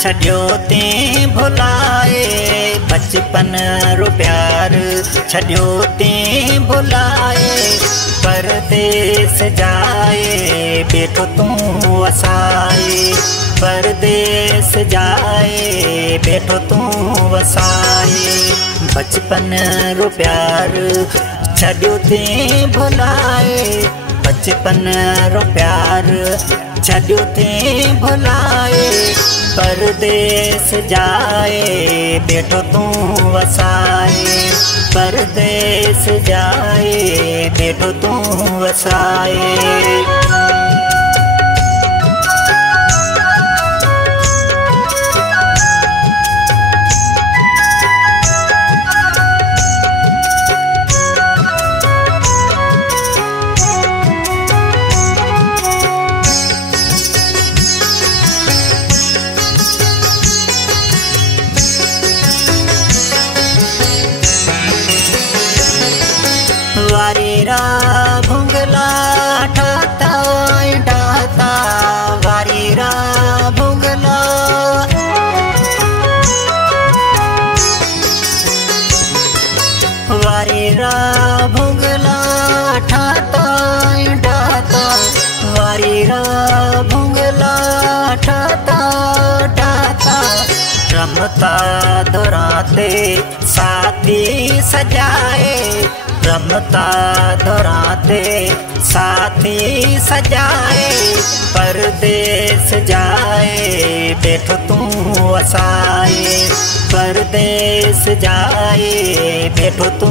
छड्यो ते भुलाए, बचपन रो प्यार छड्यो ते भुलाए। परदेस जाए बैठो तू वसाए, परदेस जाए बैठो तू वसाए। बचपन रो प्यार छड्यो ते भुलाए, बचपन रो प्यार छड्यो ते भुलाए। परदेस जाए बैठो तू वसाए, परदेस जाए बैठो तू वसाए। वारीरा भुंगला ठाता ठाता, वारीरा भुंगला वारीरा भुंगला ठाता ठाता, वारीरा भुंगला ठाता ठाता। रमता दोराते साथी सजाए, रमता दोराते साथी सजाए। परदेस जाए बैठो तू वसाए, परदेस जाए बैठो तू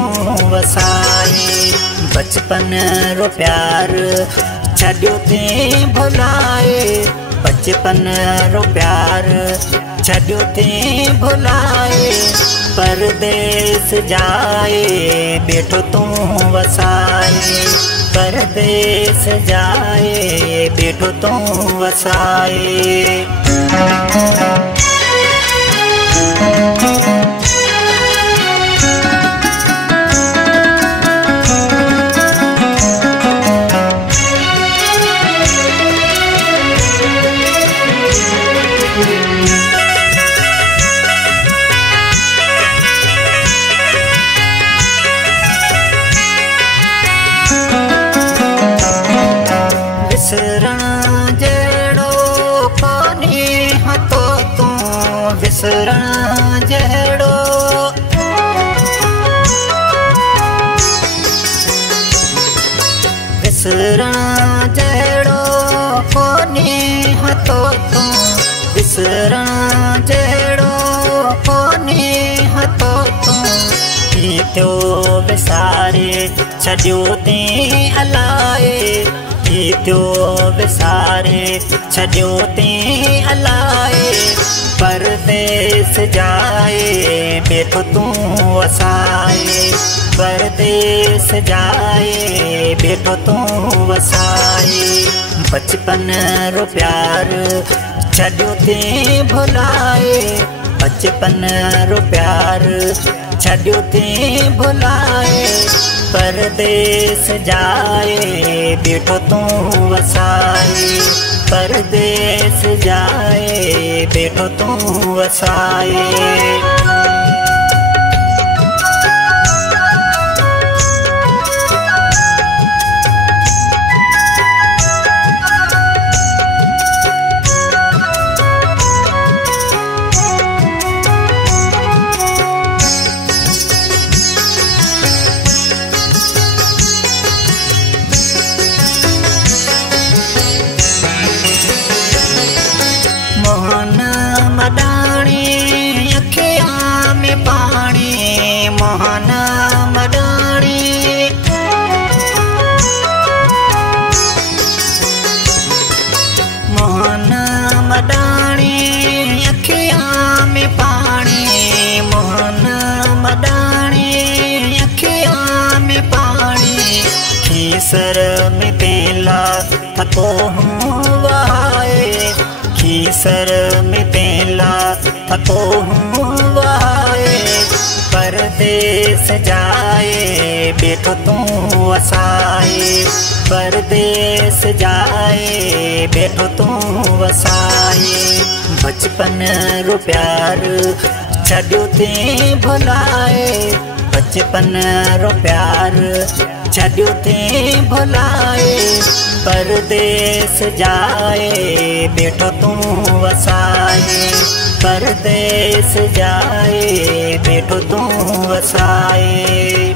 वसाए। बचपन रो प्यार छड्यो ते भुलाए, बचपन रो प्यार छड्यो ते भुलाए। परदेस जाए बैठो तू वसाए, परदेस जाए बैठो तू वसाए। विसरण जड़ो कोनी हतो तू, विसरण जड़ो विसरण जड़ो कोनी हतो तू, विसरण जड़ो कोनी हतो तू। त्यो विसारे छड्यो ते हलाए, त्यो विसारे छड्यो ते हलाए। परदेस जाए बैठो तू वसाए, परदेस जाए बैठो तू वसाए। बचपन रो प्यार छड्यो ते भुलाए, बचपन रो प्यार छड्यो ते भुलाए। परदेस जाए बैठो तू वसाए, परदेस जाए बैठो तू वसाए। मोहन मडाणी अखियां में पानी, मोहन मडाणी मोहन मडाणी अखियां में पानी, मोहन मडाणी अखियां में पानी। खीसर में तेला थको हूँ वाए, खीसर में तेला थको हूँ वाए। परदेस जाए बैठो तू वसाए, परदेस जाए बैठो तू वसाए। बचपन रो प्यार छड्यो ते भुलाए, बचपन रो प्यार छड्यो ते भुलाए। परदेस जाए बेटो तू वसाए, परदेस जाए बेटो तू वसाए।